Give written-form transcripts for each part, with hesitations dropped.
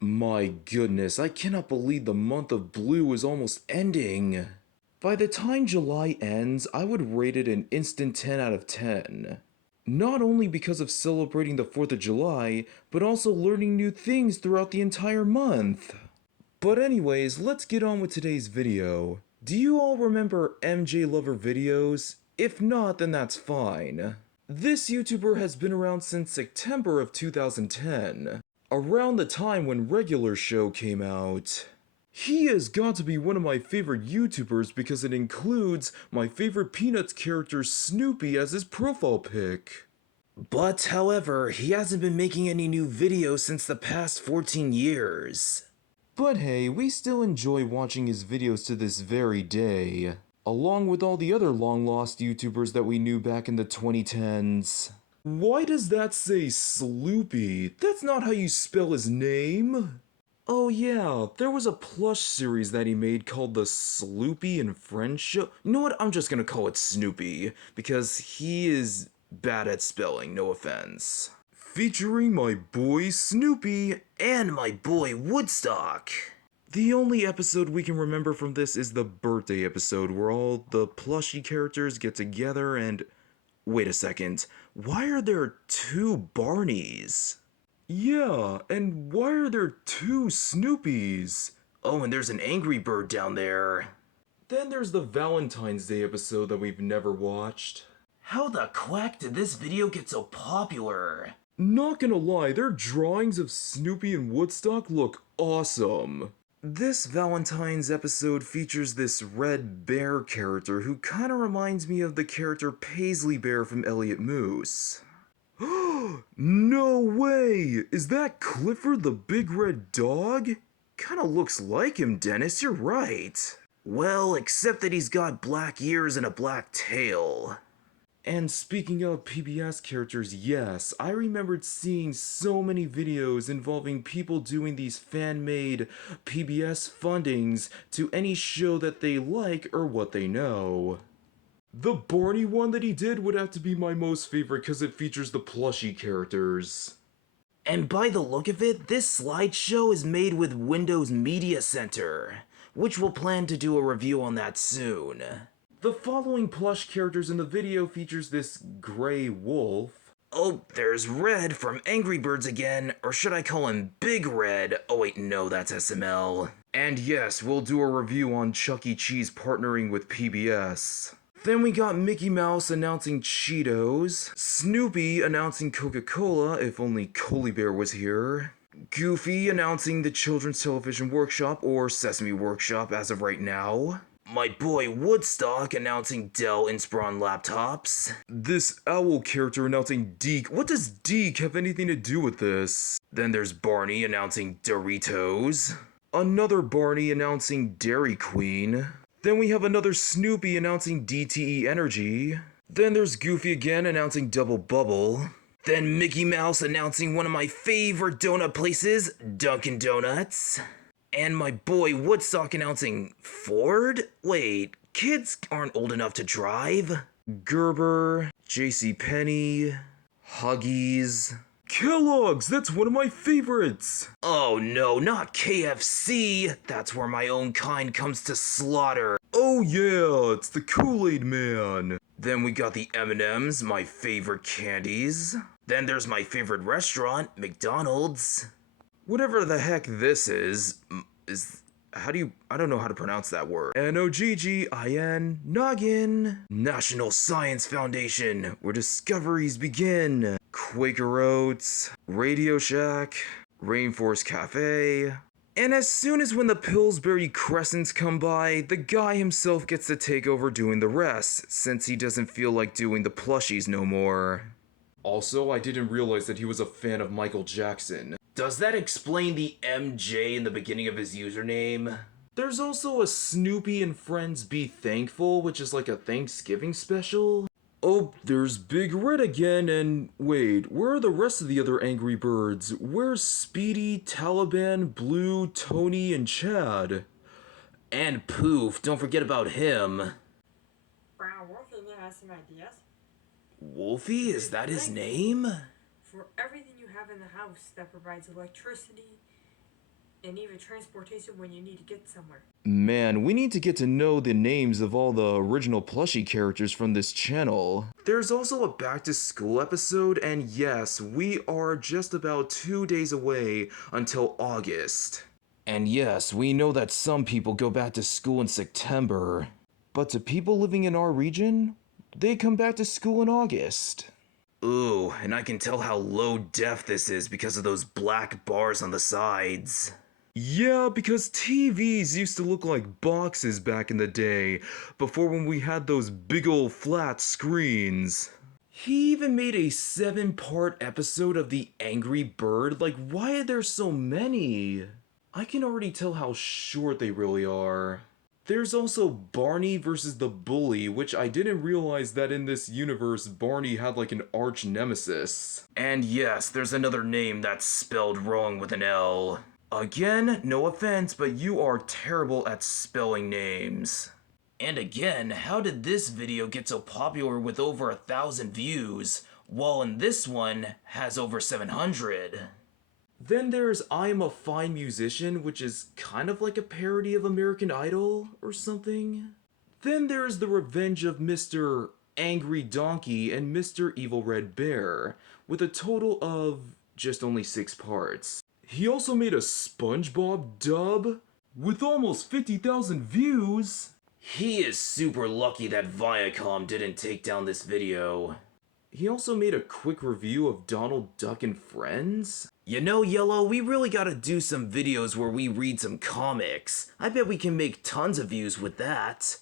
My goodness, I cannot believe the month of blue is almost ending. By the time July ends, I would rate it an instant 10 out of 10. Not only because of celebrating the 4th of July, but also learning new things throughout the entire month. But anyways, let's get on with today's video. Do you all remember mjlovervideos? If not, then that's fine. This YouTuber has been around since September of 2010, around the time when Regular Show came out. He has got to be one of my favorite YouTubers because it includes my favorite Peanuts character Snoopy as his profile pic. But however, he hasn't been making any new videos since the past 14 years. But hey, we still enjoy watching his videos to this very day, along with all the other long-lost YouTubers that we knew back in the 2010s. Why does that say Sloopy? That's not how you spell his name. Oh yeah, there was a plush series that he made called the Sloopy and Friends Show. You know what, I'm just gonna call it Snoopy, because he is bad at spelling, no offense. Featuring my boy Snoopy and my boy Woodstock. The only episode we can remember from this is the birthday episode where all the plushie characters get together and... Wait a second, why are there two Barneys? Yeah, and why are there two Snoopies? Oh, and there's an Angry Bird down there. Then there's the Valentine's Day episode that we've never watched. How the quack did this video get so popular? Not gonna lie, their drawings of Snoopy and Woodstock look awesome. This Valentine's episode features this red bear character who kinda reminds me of the character Paisley Bear from Elliot Moose. No way! Is that Clifford the big red dog? Kinda looks like him, Dennis, you're right. Well, except that he's got black ears and a black tail. And speaking of PBS characters, yes, I remembered seeing so many videos involving people doing these fan-made PBS fundings to any show that they like or what they know. The Barney one that he did would have to be my most favorite because it features the plushie characters. And by the look of it, this slideshow is made with Windows Media Center, which we'll plan to do a review on that soon. The following plush characters in the video features this gray wolf. Oh, there's Red from Angry Birds again, or should I call him Big Red? Oh wait, no, that's SML. And yes, we'll do a review on Chuck E. Cheese partnering with PBS. Then we got Mickey Mouse announcing Cheetos, Snoopy announcing Coca-Cola, if only Coley Bear was here, Goofy announcing the Children's Television Workshop, or Sesame Workshop as of right now, my boy Woodstock announcing Dell Inspiron laptops, this owl character announcing Deke. What does Deke have anything to do with this? Then there's Barney announcing Doritos, another Barney announcing Dairy Queen, then we have another Snoopy announcing DTE Energy. Then there's Goofy again announcing Double Bubble. Then Mickey Mouse announcing one of my favorite donut places, Dunkin' Donuts. And my boy Woodstock announcing Ford? Wait, kids aren't old enough to drive. Gerber, JCPenney, Huggies. Kellogg's, that's one of my favorites! Oh no, not KFC! That's where my own kind comes to slaughter. Oh yeah, it's the Kool-Aid Man. Then we got the M&Ms, my favorite candies. Then there's my favorite restaurant, McDonald's. Whatever the heck this is, I don't know how to pronounce that word. NOGGIN, Noggin. National Science Foundation, where discoveries begin. Quaker Oats, Radio Shack, Rainforest Cafe. And as soon as when the Pillsbury Crescents come by, the guy himself gets to take over doing the rest, since he doesn't feel like doing the plushies no more. Also, I didn't realize that he was a fan of Michael Jackson. Does that explain the MJ in the beginning of his username? There's also a Snoopy and Friends Be Thankful, which is like a Thanksgiving special. Oh, there's Big Red again, and wait, where are the rest of the other Angry Birds? Where's Speedy, Taliban, Blue, Tony, and Chad? And Poof, don't forget about him. Brown Wolfie has some ideas. Wolfie, is that his name? For everything you have in the house that provides electricity and even transportation when you need to get somewhere. Man, we need to get to know the names of all the original plushie characters from this channel. There's also a back to school episode, and yes, we are just about 2 days away until August. And yes, we know that some people go back to school in September, but to people living in our region, they come back to school in August. Ooh, and I can tell how low def this is because of those black bars on the sides. Yeah, because TVs used to look like boxes back in the day, before when we had those big ol' flat screens. He even made a 7-part episode of The Angry Bird. Like, why are there so many? I can already tell how short they really are. There's also Barney versus the Bully, which I didn't realize that in this universe Barney had like an arch nemesis. And yes, there's another name that's spelled wrong with an L. Again, no offense, but you are terrible at spelling names. And again, how did this video get so popular with over 1,000 views, while in this one has over 700? Then there's I Am a Fine Musician, which is kind of like a parody of American Idol or something. Then there's The Revenge of Mr. Angry Donkey and Mr. Evil Red Bear, with a total of just only 6 parts. He also made a SpongeBob dub with almost 50,000 views. He is super lucky that Viacom didn't take down this video. He also made a quick review of Donald Duck and Friends. You know, Yellow, we really gotta do some videos where we read some comics. I bet we can make tons of views with that.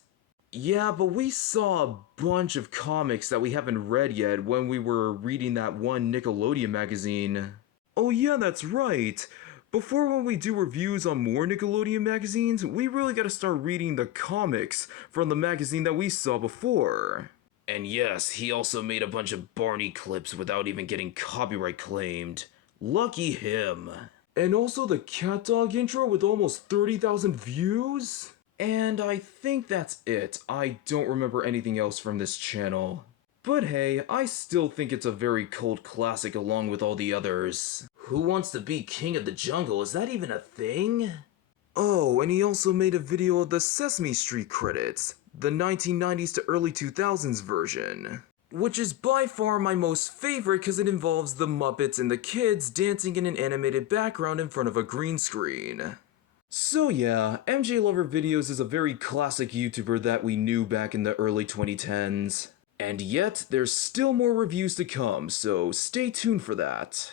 Yeah, but we saw a bunch of comics that we haven't read yet when we were reading that one Nickelodeon magazine. Oh yeah, that's right. Before when we do reviews on more Nickelodeon magazines, we really gotta start reading the comics from the magazine that we saw before. And yes, he also made a bunch of Barney clips without even getting copyright claimed. Lucky him. And also the cat dog intro with almost 30,000 views? And I think that's it. I don't remember anything else from this channel. But hey, I still think it's a very cult classic along with all the others. Who Wants to Be King of the Jungle? Is that even a thing? Oh, and he also made a video of the Sesame Street credits, the 1990s to early 2000s version. Which is by far my most favorite because it involves the Muppets and the kids dancing in an animated background in front of a green screen. So yeah, mjlovervideos is a very classic YouTuber that we knew back in the early 2010s. And yet, there's still more reviews to come, so stay tuned for that.